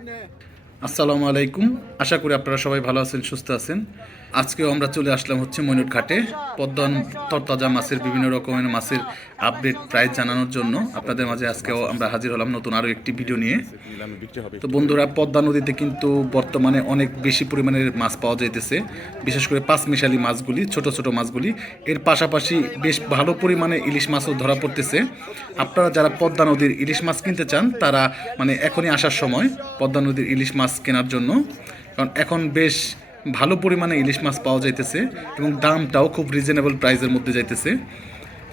અને আসসালামু আলাইকুম। আশা করি আপনারা সবাই ভালো আছেন, সুস্থ আছেন। আজকেও আমরা চলে আসলাম হচ্ছে ময়নুট ঘাটে পদ্মন তরতাজা মাছের, বিভিন্ন রকমের মাছের আপডেট প্রাইস জানানোর জন্য। আপনাদের মাঝে আজকেও আমরা হাজির হলাম নতুন আরও একটি ভিডিও নিয়ে। তো বন্ধুরা, পদ্মা নদীতে কিন্তু বর্তমানে অনেক বেশি পরিমাণের মাছ পাওয়া যাইতেছে। বিশেষ করে পাঁচ মিশালি মাছগুলি, ছোট ছোট মাছগুলি। এর পাশাপাশি বেশ ভালো পরিমাণে ইলিশ মাছও ধরা পড়তেছে। আপনারা যারা পদ্মা নদীর ইলিশ মাছ কিনতে চান, তারা মানে এখনই আসার সময় পদ্মা নদীর ইলিশ মাছ কেনার জন্য। কারণ এখন বেশ ভালো পরিমাণে ইলিশ মাছ পাওয়া যাইতেছে এবং দামটাও খুব রিজনেবল প্রাইসের মধ্যে যাইতেছে।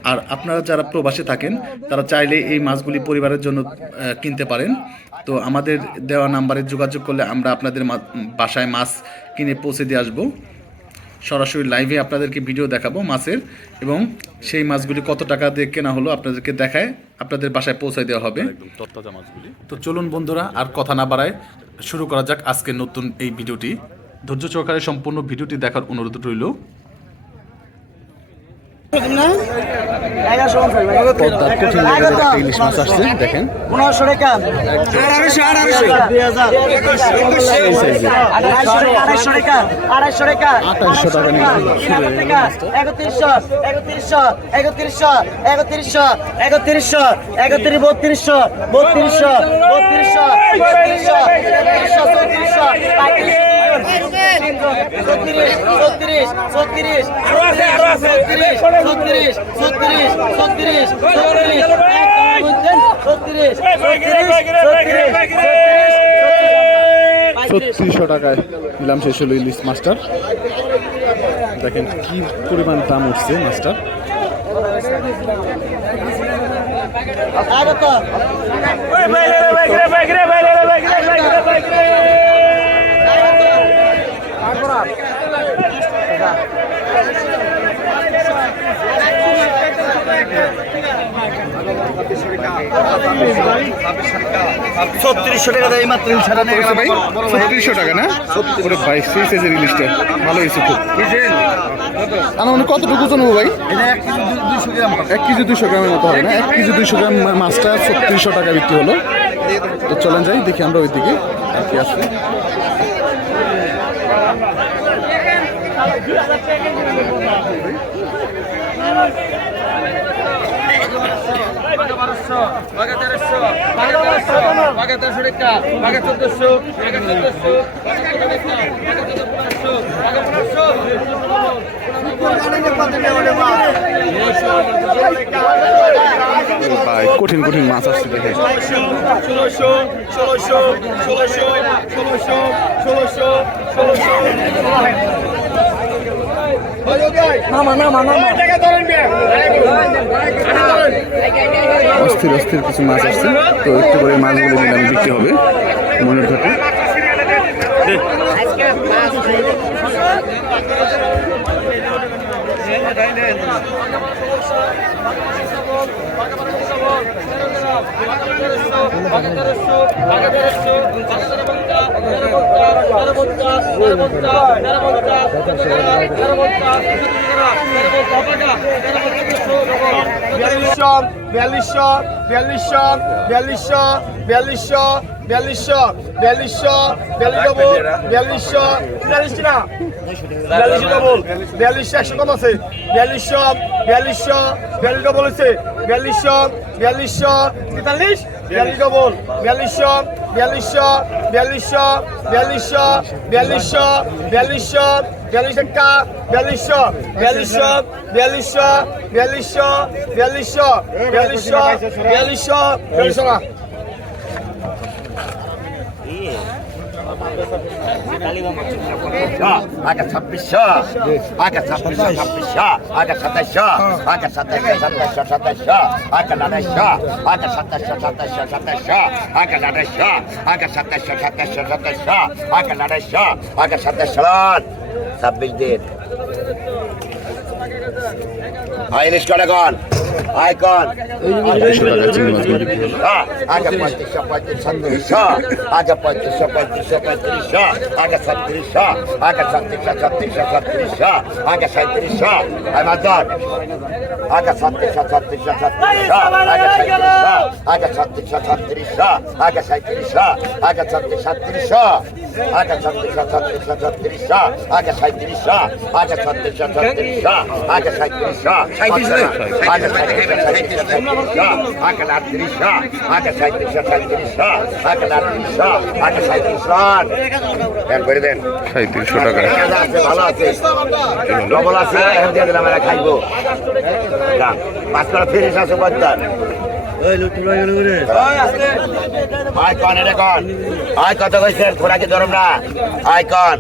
আর আপনারা যারা প্রবাসে থাকেন, তারা চাইলে এই মাছগুলি পরিবারের জন্য কিনতে পারেন। তো আমাদের দেওয়া নাম্বারে যোগাযোগ করলে আমরা আপনাদের বাসায় মাছ কিনে পৌঁছে দিয়ে আসব। সরাসরি লাইভে আপনাদেরকে ভিডিও দেখাবো মাছের এবং সেই মাছগুলি কত টাকা দিয়ে কেনা হলো আপনাদেরকে দেখায় আপনাদের বাসায় পৌঁছায় দেওয়া হবে। একদম মাছগুলি। তো চলুন বন্ধুরা আর কথা না বাড়ায় শুরু করা যাক আজকের নতুন এই ভিডিওটি ধৈর্য সহকারে সম্পূর্ণ ভিডিওটি দেখার অনুরোধ রইল। বত্রিশ মাছ আসছে দেখেন। পনেরোশো টাকা। আড়াইশো টাকা আড়াইশো টাকা আঠাইশো টাকা একত্রিশশো একত্রিশশো একত্রিশশো একত্রিশশো একত্রিশশো একত্রিশ বত্রিশশো বত্রিশশো বত্রিশশো বত্রিশশো একত্রিশশো চৌত্রিশশো পঁয়ত্রিশশো চৌত্রিশ চৌত্রিশ চৌত্রিশ চৌত্রিশ ছত্রিশ ছত্রিশ ছত্রিশ ছত্রিশ ছত্রিশ ছত্রিশশো টাকায় নিলাম শেষ হলো ইলিশ মাছটার দেখেন কি পরিমাণ দাম উঠছে মাছটার আগত ছত্রিশশো টাকা দেয় মাত্র সারা ভাই ছত্রিশশো টাকা না? ভাই সেই সাইজের ইলিশটা ভালো হয়েছে খুব। আনুমানিক কতটুকু ওজন হবে ভাই? দুইশো গ্রাম এক কেজি দুশো গ্রামের মতো হবে না? এক কেজি দুশো গ্রাম মাছটা ছত্রিশশো টাকা বিক্রি হলো। তো চলেন যাই দেখি আমরা ওই দিকে আর কি বাঘা তেরোশো বাঘা তেরোশো বাঘা তেরোশো রেখা বাঘা চোদ্দশো বাঘা চোদ্দশো বাঘা পনেরোশো ভাই কঠিন কঠিন মাছ আসছে দেখে ষোলোশো ষোলোশো ষোলোশো ষোলোশো ষোলোশো ষোলোশো অস্থির অস্থির কিছু মাছ আসছে। তো একটু করে মাছগুলো নিলাম বিক্রি হবে। মনের ঘাটে বিয়াল্লিশশো বিয়াল্লিশশো বিয়াল্লিশশো বিয়াল্লিশশো বিয়াল্লিশশো বিয়াল্লিশশো বিয়াল্লিশশো বিয়াল্লিশ বিয়াল্লিশশো বিয়াল্লিশ না বিয়াল্লিশ ডবল বিয়াল্লিশশো একশো কম আছে বিয়াল্লিশশো বিয়াল্লিশশো বিয়াল্লিশ ডবল হচ্ছে বিয়াল্লিশশো বিয়াল্লিশ ডবল বিয়াল্লিশশো বিয়াল্লিশশো বিয়াল্লিশশো বিয়াল্লিশশো বিয়াল্লিশশো বিয়াল্লিশ টাকা বিয়াল্লিশশো বিয়াল্লিশশো বিয়াল্লিশশো বিয়াল্লিশশো বিয়াল্লিশশো বিয়াল্লিশশো বিয়াল্লিশশো বিয়াল্লিশশো না আগে ছাব্বিশশো আগে ছাব্বিশশো ছাব্বিশশো আগে সাতাইশশো আগে সাতাইশশো সাতাইশশো সাতাইশশো আগে আড়াইশো আগে সাতাইশশো সাতাইশশো সাতাইশশো আগে আড়াইশো আগে সাতাইশশো সাতাইশশো সাতাইশশো আগে আড়াইশো আগে সাতাইশশো ছাব্বিশ দিন ইলিশ করে গন আইকন পঁয়ত্রিশশো টাকায় চিংড়ি মাছগুলো বিক্রি হলো আগে পঁয়ত্রিশশো পঁয়ত্রিশ ছত্রিশশো আগে পঁয়ত্রিশশো পঁয়ত্রিশশো পঁয়ত্রিশশো আগে ছত্রিশশো আগে ছত্রিশশো ছত্রিশশো ছত্রিশশো আগে সাঁত্রিশশো আমাজন আগে ছত্রিশশো ছত্রিশশো ছত্রিশশো আগে সাঁত্রিশশো আগে ছত্রিশশো ছত্রিশশো আগে সাঁত্রিশশো আগে ছত্রিশ সাঁত্রিশশো আচ্ছা ছত্রিশ ছত্রিশ ছত্রিশ আচ্ছা সাঁত্রিশ আচ্ছা ছত্রিশ ছত্রিশ আচ্ছা সাঁত্রিশ সাঁত্রিশ আচ্ছা সাঁত্রিশ সাঁত্রিশ আচ্ছা আটত্রিশ আচ্ছা সাঁত্রিশ সাঁত্রিশ আচ্ছা আটত্রিশ আচ্ছা সাঁত্রিশ রান করে দেন। সাঁত্রিশশো টাকা। আছে ভালো আছে। ডবল আছে এখন দিয়ে দিলাম খাইবো। পাঁচ করে ফিরিস আছে বদার আয় কন এটা কন আয় কত কইছেন খোরাকি ধরুন না আয় কন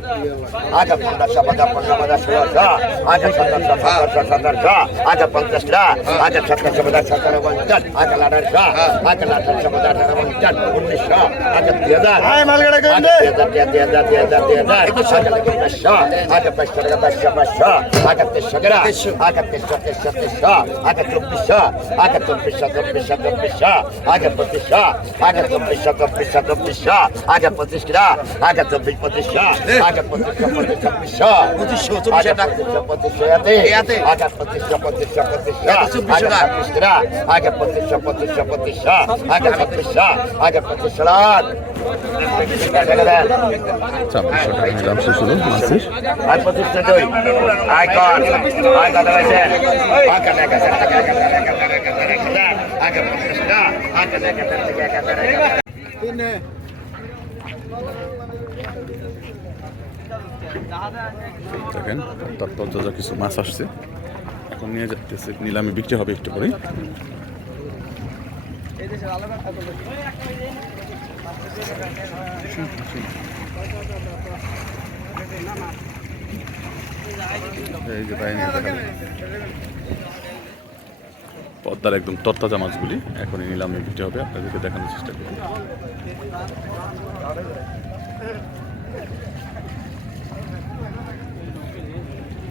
আচ্ছা পনেরোশো পাঁচা পনেরো পাঁচা ষোলোশো আচ্ছা সতেরোশো সতেরোশো সতেরোশো আচ্ছা পঞ্চাশটা আচ্ছা সতেরোশো পাঁচা সতেরো পঞ্চাশ আচ্ছা আঠারোশো আচ্ছা আঠারোশো পাঁচা আঠারো পঞ্চাশ উনিশশো আচ্ছা দুই হাজার দুই হাজার দুই হাজার দুই হাজার একুশ হাজার পাঁচশো আচ্ছা পাঁচশো টাকা পাঁচশো পাঁচশো আচ্ছা তেইশশো টাকা আচ্ছা তেইশশো তেইশশো তেইশশো আচ্ছা চব্বিশশো আচ্ছা চব্বিশশো চব্বিশশো কপিশা আগে প্রতিষ্ঠা আগে কপিশা কপিশা কপিশা আগে প্রতিষ্ঠা আগে চব্বিশ প্রতিষ্ঠা আগে প্রতিষ্ঠা প্রতিষ্ঠা পিশা পঁচিশশো চব্বিশ টাকা প্রতিষ্ঠাতে আগে প্রতিষ্ঠা প্রতিষ্ঠা প্রতিষ্ঠা আগে প্রতিষ্ঠা আগে প্রতিষ্ঠা প্রতিষ্ঠা প্রতিষ্ঠা আগে প্রতিষ্ঠা আগে প্রতিষ্ঠা ছাব্বিশশো টাকা দাম শেষ হলো মাসের আয় প্রতিষ্ঠা দুই আয় কর আয় কথা বলছেন আয় কানে কাছে দেখেন তার তরতাজা কিছু মাছ আসছে এখন নিয়ে যাচ্ছে নিলামে বিক্রি হবে একটু পরেই এই যে দেখাল। পদ্মার একদম তরতাজা মাছগুলি এখনই নিলামে বিক্রি হবে। আপনাদেরকে দেখানোর চেষ্টা করি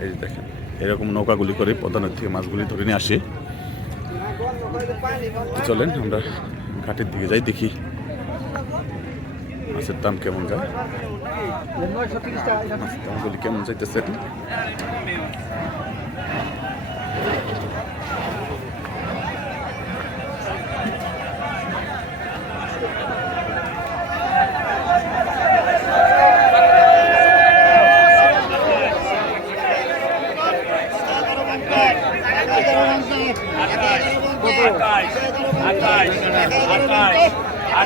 এই দেখেন, এরকম নৌকাগুলি করে পদ্মা নদী থেকে মাছগুলি ধরে নিয়ে আসে। চলেন, আমরা ঘাটের দিকে যাই, দেখি মাছের দাম কেমন যায়। দামগুলি কেমন চাইতেছে এখন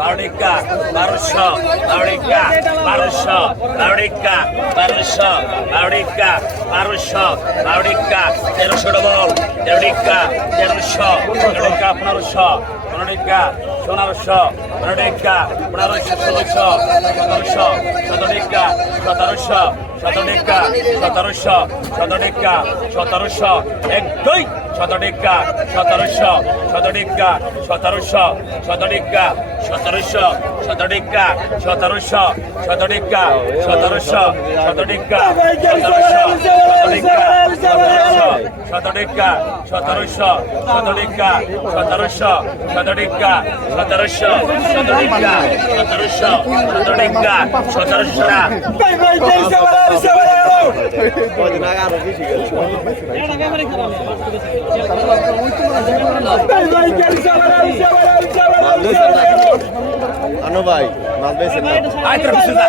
বারোটিকা, বারোশো বারোটিকা বারোশো বারোটিকা বারোশো বারোটিকা বারোশো, বারোটিকা, তেরোশো ডবল তেরোটিকা, তেরোশো, তেরোটিকা, পনেরোশো, পনেরোটিকা সোনারোশো অনেকা পনেরোশো, ষোলোশো, সতেরোশো শতনেকা সতেরোশো শতনেকা সতেরোশো শতনেকা সতেরোশো এক দুই শতনেকা সতেরোশো শতনেকা সতেরোশো শতনেকা সতেরোশো শতনেকা সতেরোশো শতনেকা সতেরোশো শতনেকা সতেরোশো সতেরোশো সতেরোশো সতেরোশো সতেরোশো শতটিকা সতেরোশো শতটিকা সতেরোশো আনো ভাই মাছ বেছেন না পিছনে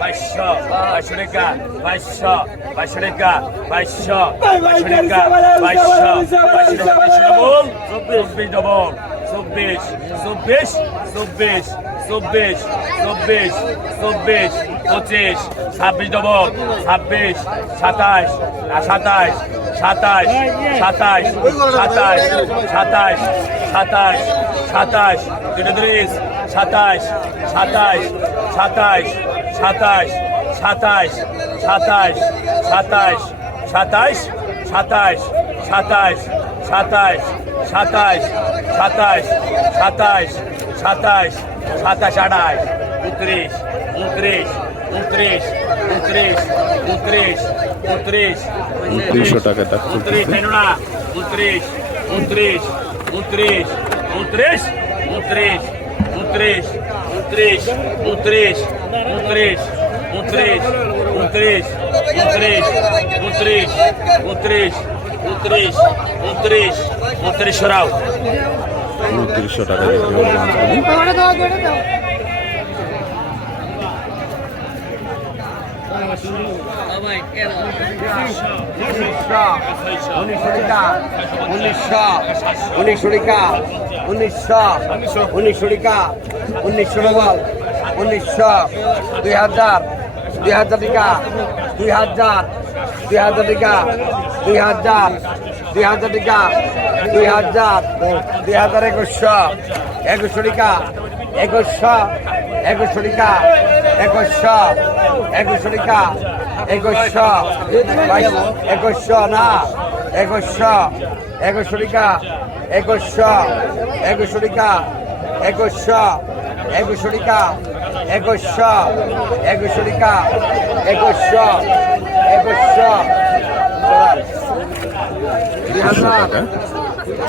বাইশো বাইশো রেখা বাইশো বাইশো রেখা বাইশো বাইশো রেখা বাইশো বাইশো চব্বিশ ডবল চব্বিশ চব্বিশ চব্বিশ চব্বিশ চব্বিশ চব্বিশ পঁচিশ ছাব্বিশ ডবল ছাব্বিশ সাতাশ সাতাশ সাতাশ সাতাশ সাতাশ সাতাশ সাতাশ সাতাশ তিরিশ সাতাশ সাতাশ সাতাশ সাতাশ সাতাশ সাতাশ সাতাশ সাতাশ সাতাশ সাতাশ সাতাশ সাতাশ সাতাশ সাতাশ সাতাশ সাতাশ আঠাশ উনত্রিশ উনত্রিশ উনত্রিশ উনত্রিশ উনত্রিশ উনত্রিশ উনত্রিশশো টাকা দাগ উনত্রিশ চলতেছে না উনত্রিশ উনত্রিশ উনত্রিশ উনত্রিশ উনত্রিশ উনত্রিশ উনত্রিশ উনত্রিশ উনত্রিশ উনত্রিশ উনত্রিশ উনত্রিশ উনত্রিশ উনত্রিশ উনত্রিশ উনত্রিশ উনত্রিশ সরাও উনত্রিশশো টাকা উনিশশো উনিশশো টাকা উনিশশো উনিশশো উনিশশো ডবল উনিশশো দুই হাজার দুই হাজার টাকা দুই হাজার দুই হাজার টাকা, দুই হাজার দুই হাজার টাকা, দুই হাজার দুই হাজার একুশশো একুশশো টাকা, একুশশো একুশশো টাকা, একুশশো একুশশো টাকা, একুশশো একুশশো না, একুশশো একুশশো টাকা, একুশশো একুশশো টাকা, একুশশো একুশশো টাকা, একুশশো একুশশো টাকা, একুশশো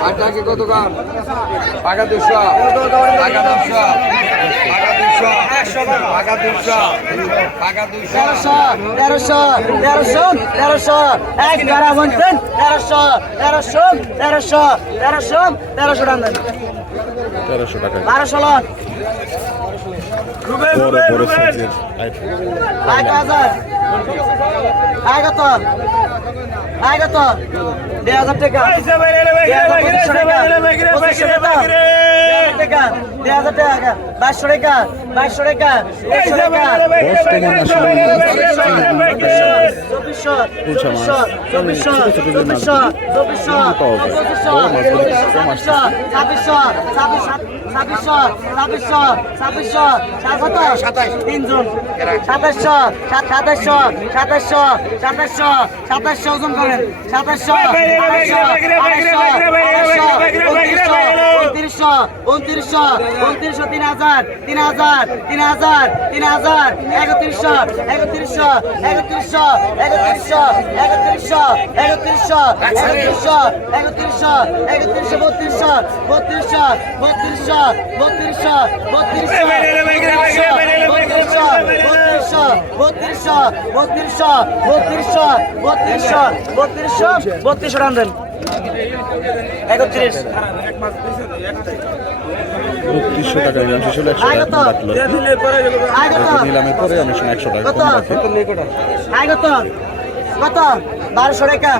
আটাকে কত গান পাকা দুশো পাকা দুশো পাকা দুশো পাকা দুশো তেরোশো তেরোশো তেরোশো এক বারা বলছেন? তেরোশো তেরোশো তেরোশো তেরোশো তেরোশো টাকা। তেরোশো টাকা। বারোশো লট। বড় বড় সাইজের আইফোন এক হাজার আগত আগত দেড় হাজার টাকা দেড় হাজার টাকা বাইশশো টাকা বাইশশো টাকা একশো টাকা বর্তমান আসলে চব্বিশশো পুলসা মাছ, চব্বিশশো ছোট ছোট যে মাছগুলি, এগুলি পাওয়া যায়। বড় মাছগুলি সাতাশ। তিনজন। সাতাশশো সাতাশশো সাতাশশো সাতাশশো সাতাশশো ওজন করেন। সাতাশশো উনত্রিশশো উনত্রিশশো উনত্রিশশো তিন হাজার তিন হাজার তিন হাজার তিন হাজার একত্রিশশো একত্রিশশো একত্রিশশো একত্রিশশো একত্রিশশো একত্রিশশো একত্রিশশো একত্রিশশো একত্রিশশো বত্রিশশো বত্রিশশো বত্রিশশো বত্রিশশো বত্রিশশো বত্রিশশো বত্রিশশো বত্রিশশো বত্রিশশো বত্রিশশো বত্রিশশো বত্রিশশো রান দেন একত্রিশ বত্রিশশো টাকা নিলাম শেষ হলো একশো টাকা আগত রাখল নিলামের পরে অনেক সময় একশো টাকা কম রাখে আয় কত বারোশো টাকা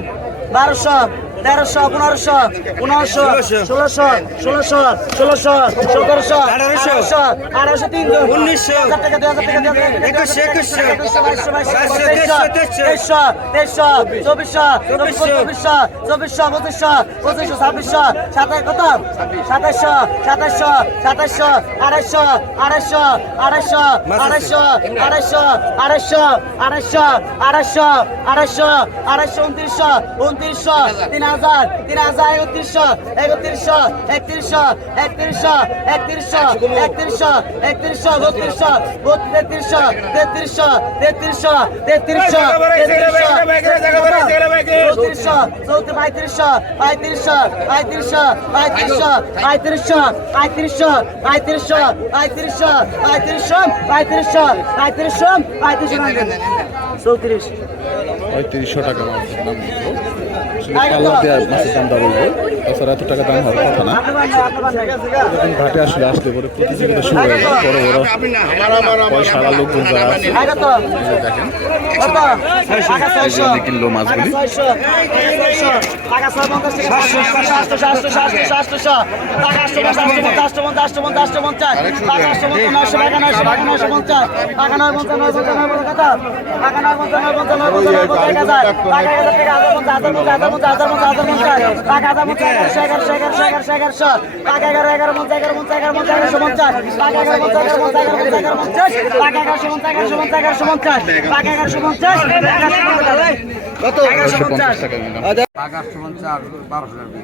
বারোশো। তেরোশো পনেরোশো পনেরোশো ষোলোশো ষোলোশো ষোলোশো সতেরোশো আঠারোশো আঠারোশো তিন উনিশশো একুশশো একুশশো তেইশশো তেইশশো চব্বিশশো চব্বিশশো চব্বিশশো পঁচিশশো পঁচিশশো ছাব্বিশশো সাতাশ কত সাতাশশো সাতাশশো সাতাশশো আড়াইশো আড়াইশো আড়াইশো আড়াইশো আড়াইশো আড়াইশো আড়াইশো আড়াইশো আড়াইশো আড়াইশো উনত্রিশশো উনত্রিশশো তিন হাজার তিন হাজার একত্রিশশো একত্রিশশো একত্রিশশো একত্রিশশো একত্রিশশো একত্রিশশো একত্রিশশো বত্রিশশো তেত্রিশশো তেত্রিশশো তেত্রিশশো তেত্রিশশো চৌত্রিশশো চৌত্রিশ পঁয়ত্রিশশো পঁয়ত্রিশশো পঁয়ত্রিশশো পঁয়ত্রিশশো পঁয়ত্রিশশো পঁয়ত্রিশশো পঁয়ত্রিশশো পঁয়ত্রিশশো পঁয়ত্রিশশো পঁয়ত্রিশশো পঁয়ত্রিশশো পঁয়ত্রিশশো চৌত্রিশ পঁয়ত্রিশশো টাকা আসলে পাল্লা দেওয়া মাছের দামটা বলব তাছাড়া এত টাকা দাম হওয়ার কথা না। ঘাটে আসলে আসলে পরে প্রতিযোগিতা শুরু হয়ে যায় বড় বড় পয়সাওয়ালা লোকজন যারা আছে দেখেন। এই যে কিনলো মাছগুলি কত এগারোশো পঞ্চাশ টাকা আকাশ পঞ্চাশ বারোশো টাকা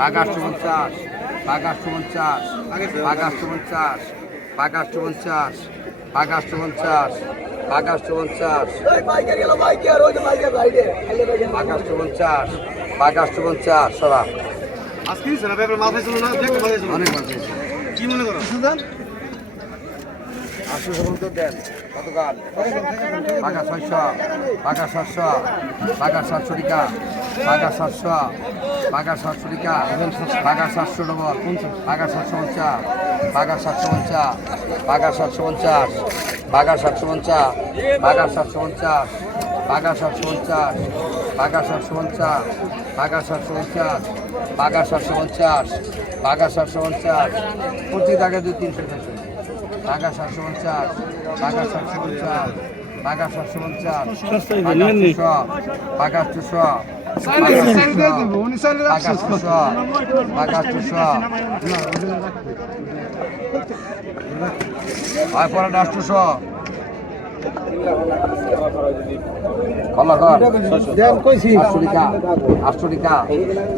আকাশ পঞ্চাশ আকাশ পঞ্চাশ আকাশ পঞ্চাশ আকাশ পঞ্চাশ আকাশ পঞ্চাশ আকাশ পঞ্চাশ। আকাশ পঞ্চাশ আকাশ পঞ্চাশ সরা অনেক কি মনে করো? আটশো সত্তর দেন কতকাল পাকা ছয়শো পাকা সাতশো পাকা সাতশো টিকা পাকা সাতশো পাকা সাতশো টিকা পাকা সাতশো ডবল পাকা সাতশো পঞ্চাশ পাকা সাতশো পঞ্চাশ পাকা সাতশো পঞ্চাশ পাকা সাতশো পঞ্চাশ পাকা সাতশো পঞ্চাশ পাকা সাতশো পঞ্চাশ সাতশো পঞ্চাশ পঞ্চাশ পঞ্চাশ পঞ্চাশ প্রতি দুই তিনশো টাকা টাকা সাতশো পঞ্চাশ টাকা সাতশো পঞ্চাশ টাকা সাতশো পঞ্চাশ টাকা দুশো টাকা দুশো টাকা দুশো আর পরে আটশোশো আটশো টাকা আটশো টাকা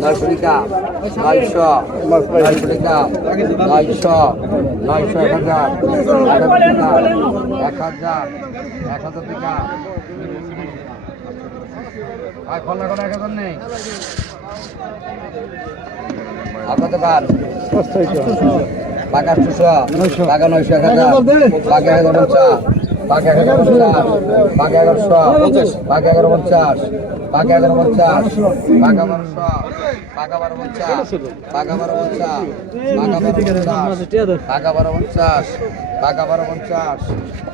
নয়শো টাকা নয়শো নয়শো টাকা নয়শো নয়শো এক হাজার এক হাজার এক হাজার টাকা। আর কলা করা এক হাজার নেই। আটশোশো নয়শো এক হাজার বাঘা এগারো বাঘা এগারোশো বাঘা এগারো পঞ্চাশ। পাকা এগারো পঞ্চাশ পাকা বারোশো পাকা বারো পঞ্চাশ পাকা বারো পঞ্চাশ পাকা বারো পঞ্চাশ পাকা বারো পঞ্চাশ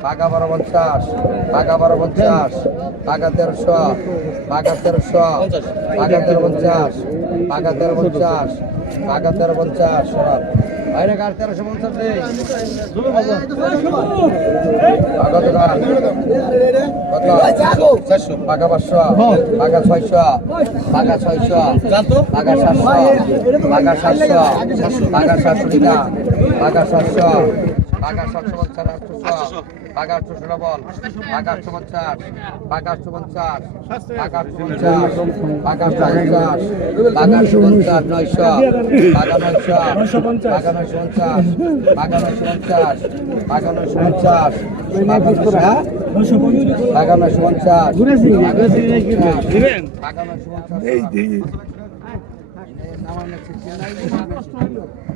পাকা বারো পঞ্চাশ পাকা বারো পঞ্চাশ পাকা তেরোশো পাকা তেরোশো পাকা তেরো পঞ্চাশ পাকা তেরো পঞ্চাশ পাকা তেরো পঞ্চাশ বাইরে কার তেরোশো পঞ্চাশ কত কত চারশো পাকা পাঁচশো পাগা ছয়শো পাগা ছয়শো পাগা সাতশো পাগা সাতশো পাগা সাতশো পাগা সাতশো পাগা সাতশো পঞ্চাশ বাগারশো ষোলবন বাগারশো পঞ্চাশ বাগারশো পঞ্চাশ বাগারশো পঞ্চাশ বাগারশো পঞ্চাশ বাগারশো পঞ্চাশ নয়শো বাগা নয়শো বাগা নয়শো পঞ্চাশ বাগা নয়শো পঞ্চাশ বাগা নয়শো পঞ্চাশ বাগা নয়শো পঞ্চাশ বাগা নয়শো পঞ্চাশ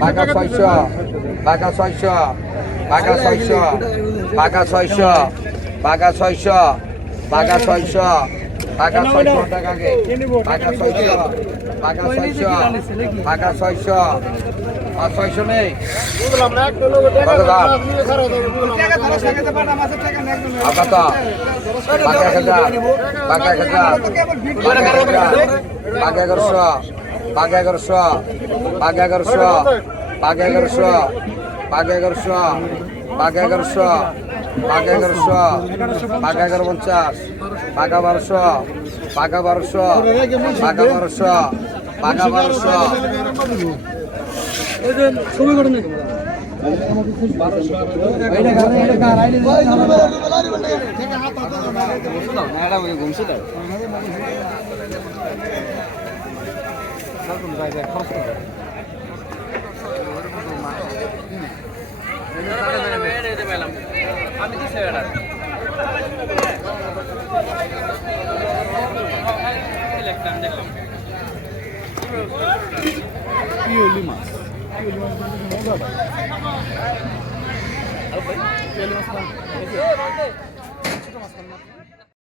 বাঘা ছয়শো বাঘা ছয়শো বাঘা ছয়শো বাঘা ছয়শো বাঘা ছয়শো বাঘা ছয়শো বাঘা ছয়শো টাকা গে বাঘা ছয়শো বাঘা ছয়শো বাঘা ছয়শো আর ছয়শো নেই কত দাম আপনার তো বাঘা হাজার বাঘা হাজার বাঘা এগারোশো পাগ এগারোশো পাগ এগারোশো পাগ এগারোশো পাগ এগারোশো পাগ এগারোশো পাগ এগারোশো পাগ এগারো পঞ্চাশ পাগা বারোশো পাগা বারোশো পাগা বারোশো পাগা বারোশো। ঘুমছিল আমি তো সেরা দেখলাম দেখলাম পিওলি মাছ পিওলি মাছ মজা পায় পিওলি মাছ ছোট মাছ